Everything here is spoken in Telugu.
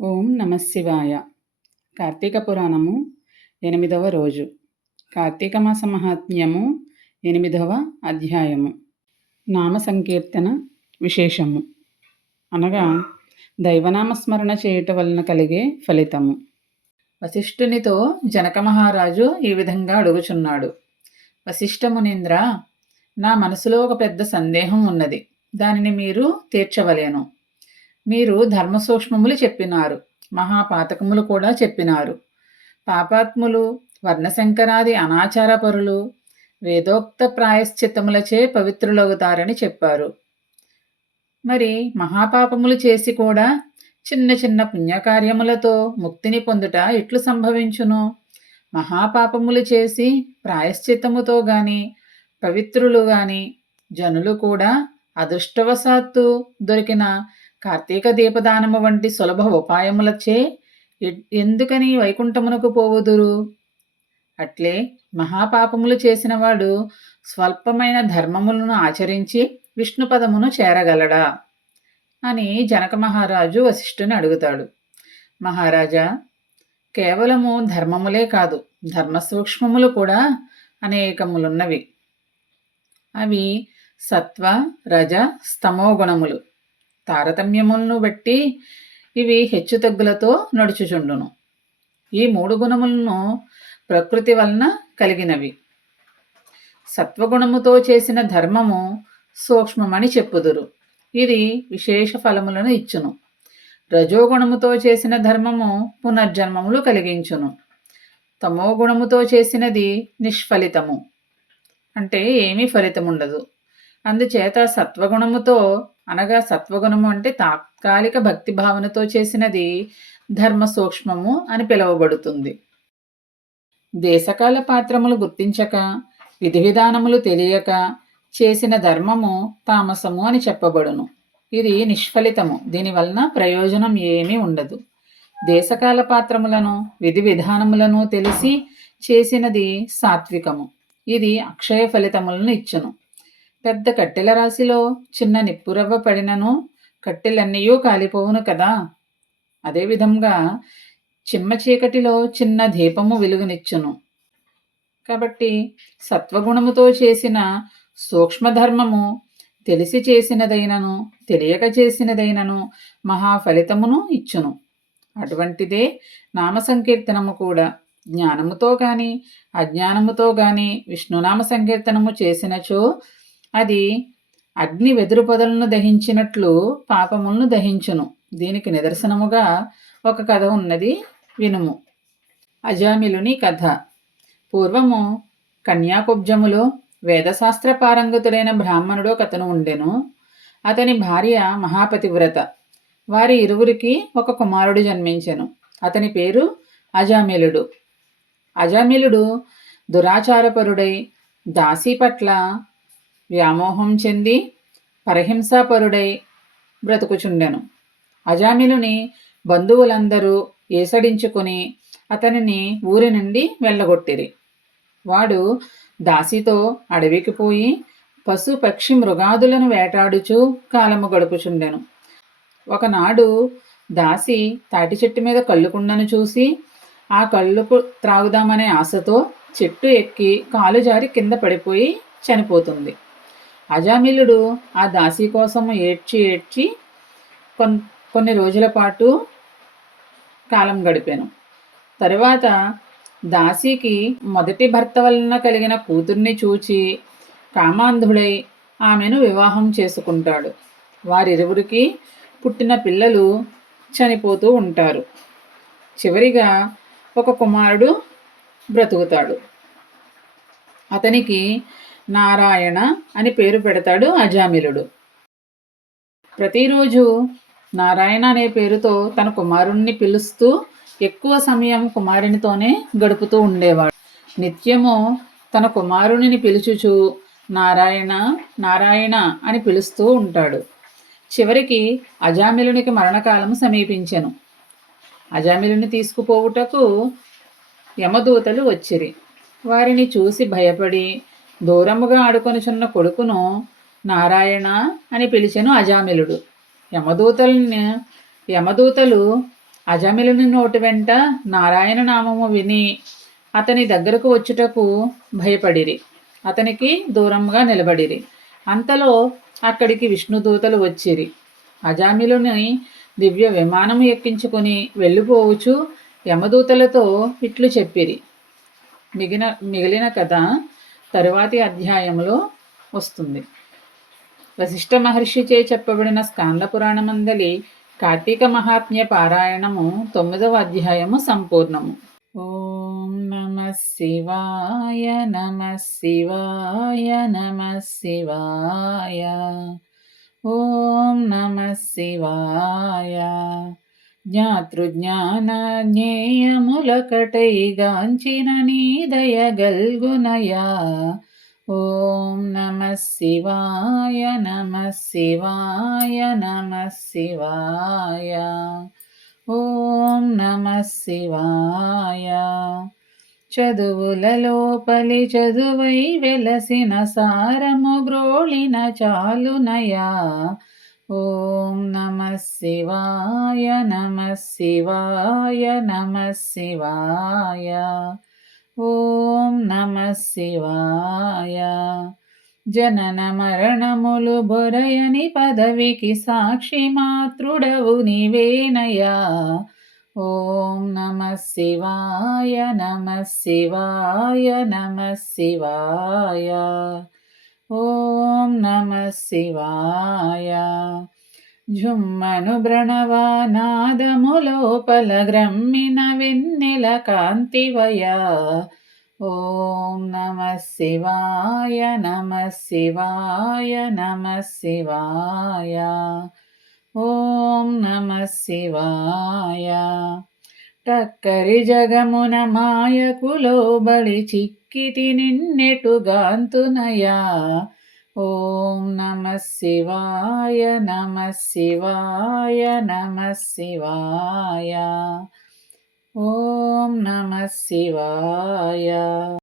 ఓం నమశివాయ కార్తీక పురాణము ఎనిమిదవ రోజు. కార్తీక మాస మహాత్మ్యము ఎనిమిదవ అధ్యాయము. నామ సంకీర్తన విశేషము. అనగా దైవనామస్మరణ చేయుట వలన కలిగే ఫలితము. వశిష్ఠునితో జనక మహారాజు ఈ విధంగా అడుగుచున్నాడు. వశిష్ఠమునింద్ర నా మనసులో ఒక పెద్ద సందేహం ఉన్నది. దానిని మీరు తీర్చవలేను. మీరు ధర్మసూక్ష్మములు చెప్పినారు మహాపాతకములు కూడా చెప్పినారు. పాపాత్ములు వర్ణశంకరాది అనాచార పరులు వేదోక్త ప్రాయశ్చిత్తములచే పవిత్రులవుతారని చెప్పారు. మరి మహాపాపములు చేసి కూడా చిన్న చిన్న పుణ్యకార్యములతో ముక్తిని పొందుట ఎట్లు సంభవించును? మహాపాపములు చేసి ప్రాయశ్చిత్తముతో గాని పవిత్రులు గాని జనులు కూడా అదృష్టవశాత్తు దొరికిన కార్తీక దీపదానము వంటి సులభ ఉపాయములచే ఎందుకని వైకుంఠమునకు పోవుదురు? అట్లే మహాపాపములు చేసినవాడు స్వల్పమైన ధర్మములను ఆచరించి విష్ణుపదమును చేరగలడా? అని జనక మహారాజు వశిష్ఠుని అడుగుతాడు. మహారాజా కేవలము ధర్మములే కాదు ధర్మ సూక్ష్మములు కూడా అనేకములున్నవి. అవి సత్వ రజ స్తమో గుణములు. తారతమ్యములను బట్టి ఇవి హెచ్చుతగ్గులతో నడుచుచుండును. ఈ మూడు గుణములను ప్రకృతి వలన కలిగినవి. సత్వగుణముతో చేసిన ధర్మము సూక్ష్మమని చెప్పుదురు. ఇది విశేష ఫలములను ఇచ్చును. రజోగుణముతో చేసిన ధర్మము పునర్జన్మములు కలిగించును. తమో గుణముతో చేసినది నిష్ఫలితము. అంటే ఏమీ ఫలితముండదు. అందుచేత సత్వగుణముతో అనగా సత్వగుణము అంటే తాత్కాలిక భక్తి భావనతో చేసినది ధర్మ సూక్ష్మము అని పిలువబడుతుంది. దేశకాల పాత్రములు గుర్తించక విధి విధానములు తెలియక చేసిన ధర్మము తామసము అని చెప్పబడును. ఇది నిష్ఫలితము. దీనివలన ప్రయోజనం ఏమీ ఉండదు. దేశకాల పాత్రములను విధి విధానములను తెలిసి చేసినది సాత్వికము. ఇది అక్షయ ఫలితములను ఇచ్చును. పెద్ద కట్టెల రాశిలో చిన్న నిప్పురవ్వ పడినను కట్టెలన్నీయూ కాలిపోవును కదా. అదేవిధంగా చిమ్మ చీకటిలో చిన్న దీపము వెలుగునిచ్చును. కాబట్టి సత్వగుణముతో చేసిన సూక్ష్మధర్మము తెలిసి చేసినదైనను తెలియక చేసినదైనను మహాఫలితమును ఇచ్చును. అటువంటిదే నామ సంకీర్తనము కూడా. జ్ఞానముతో కానీ అజ్ఞానముతో కానీ విష్ణునామ సంకీర్తనము చేసినచో అది అగ్ని వెదురు పొదలను దహించినట్లు పాపములను దహించును. దీనికి నిదర్శనముగా ఒక కథ ఉన్నది వినుము. అజామిలుని కథ. పూర్వము కన్యాకుబ్జములో వేదశాస్త్ర పారంగతుడైన బ్రాహ్మణుడు కథను ఉండెను. అతని భార్య మహాపతివ్రత. వారి ఇరువురికి ఒక కుమారుడు జన్మించెను. అతని పేరు అజామిలుడు. అజామిలుడు దురాచారపరుడై దాసీ పట్ల వ్యామోహం చెంది పరహింసాపరుడై బ్రతుకుచుండెను. అజామిలుని బంధువులందరూ ఏసడించుకుని అతనిని ఊరి నుండి వెళ్ళగొట్టిరి. వాడు దాసితో అడవికి పోయి పశు పక్షి మృగాదులను వేటాడుచూ కాలము గడుపుచుండెను. ఒకనాడు దాసి తాటి చెట్టు మీద కళ్ళుకుండను చూసి ఆ కళ్ళుకు త్రాగుదామనే ఆశతో చెట్టు ఎక్కి కాలు జారి కింద పడిపోయి చనిపోతుంది. అజామిలుడు ఆ దాసి కోసం ఏడ్చి ఏడ్చి కొన్ కొన్ని రోజుల పాటు కాలం గడిపాను. తరువాత దాసికి మొదటి భర్త వలన కలిగిన కూతుర్ని చూచి కామాంధుడై ఆమెను వివాహం చేసుకుంటాడు. వారిరువురికి పుట్టిన పిల్లలు చనిపోతూ ఉంటారు. చివరిగా ఒక కుమారుడు బ్రతుకుతాడు. అతనికి నారాయణ అని పేరు పెడతాడు అజామిలుడు ప్రతిరోజు నారాయణ అనే పేరుతో తన కుమారుణ్ణి పిలుస్తూ ఎక్కువ సమయం కుమారునితోనే గడుపుతూ ఉండేవాడు. నిత్యము తన కుమారుని పిలుచుచు నారాయణ నారాయణ అని పిలుస్తూ ఉంటాడు. చివరికి అజామిలునికి మరణకాలం సమీపించెను. అజామిలుని తీసుకుపోవుటకు యమదూతలు వచ్చిరి. వారిని చూసి భయపడి దూరముగా ఆడుకొనిచున్న కొడుకును నారాయణ అని పిలిచెను అజామిలుడు. యమదూతల్ని యమదూతలు అజమిలుని నోటి వెంట నారాయణ నామము విని అతని దగ్గరకు వచ్చుటకు భయపడిరి. అతనికి దూరంగా నిలబడిరి. అంతలో అక్కడికి విష్ణుదూతలు వచ్చిరి. అజామిలుని దివ్య విమానము ఎక్కించుకొని వెళ్ళిపోవచ్చు యమదూతలతో ఇట్లు చెప్పిరి. మిగిన మిగిలిన కథ తరువాతి అధ్యాయంలో వస్తుంది. వశిష్ఠ మహర్షిచే చెప్పబడిన స్కాంద పురాణమందలి కార్తీక మహాత్మ్య పారాయణము తొమ్మిదవ అధ్యాయము సంపూర్ణము. ఓం నమ శివాయ నమ శివాయ నమ శివాయ. ఓం నమ శివాయ. జ్ఞాతృజ్ఞానజ్ఞేయములకటైగాంచిన నీ దయగల్గునయా ఓం నమ శివాయ నమ శివాయ నమ శివాయ. ఓం నమ శివాయ. చదువుల లోపలి చదువై వెలసిన సారము గ్రోళిన చాలునయా. ఓం నమ శివాయ నమ శివాయ నమ శివాయ. ఓం నమ శివాయ. జనన మరణములు బొరయని పదవికి సాక్షి మాతృడవు నీవేనయా ఓం నమ శివాయ నమ శివాయ నమ శివాయ. ఓం నమ శివాయ. జుమ్మను భ్రణవానాదములోపల గ్రమ్మిన వెన్నెల కాంతివయ. ఓం నమ శివాయ నమ శివాయ నమ శివాయ. ఓం నమ శివాయ. టక్కరి జగమున మాయకు లోబడి చిక్కితి నిన్నెటుగాంతునయా ఓం నమ శివాయ నమ శివాయ నమ శివాయ. ఓం నమ శివాయ.